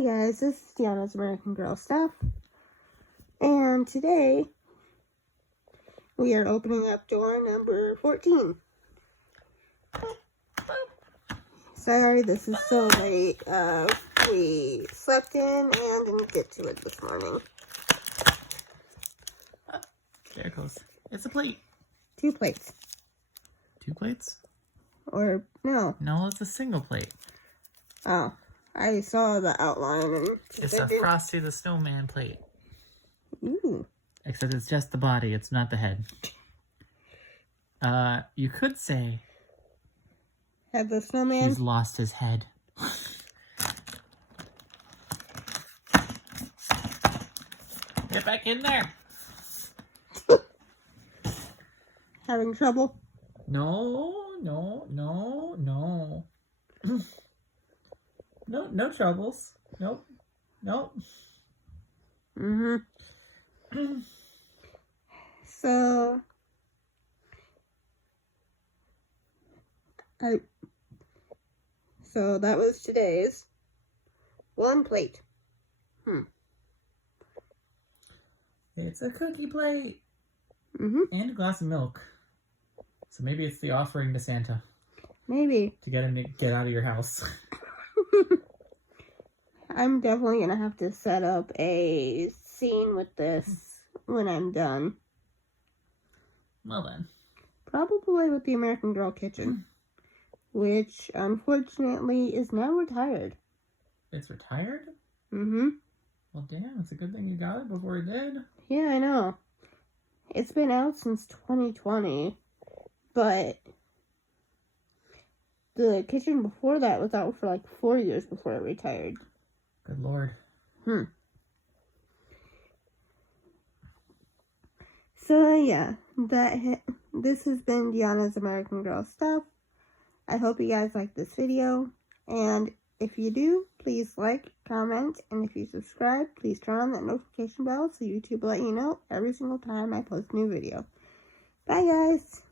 Hi guys, this is Deanna's American Girl Stuff, and today we are opening up door number 14. Sorry, this is so late. We slept in and didn't get to it this morning. There it goes. It's a plate. 2 plates. 2 plates? Or, no. No, it's a single plate. Oh, I saw the outline and... It's a Frosty the Snowman plate. Ooh. Except it's just the body, it's not the head. You could say... Have the snowman... He's lost his head. Get back in there! Having trouble? No. No troubles. Nope. So, so that was today's 1 plate. It's a cookie plate. And a glass of milk. So maybe it's the offering to Santa. Maybe. To get him to get out of your house. I'm definitely going to have to set up a scene with this when I'm done. Well then. Probably with the American Girl Kitchen. Which, unfortunately, is now retired. It's retired? Well, damn, it's a good thing you got it before it did. Yeah, I know. It's been out since 2020. But the kitchen before that was out for like 4 years before it retired. Good Lord. So yeah, this has been Deanna's American Girl Stuff. I hope you guys like this video, and if you do, please like, comment, and if you subscribe, please turn on that notification bell so YouTube will let you know every single time I post a new video. Bye guys!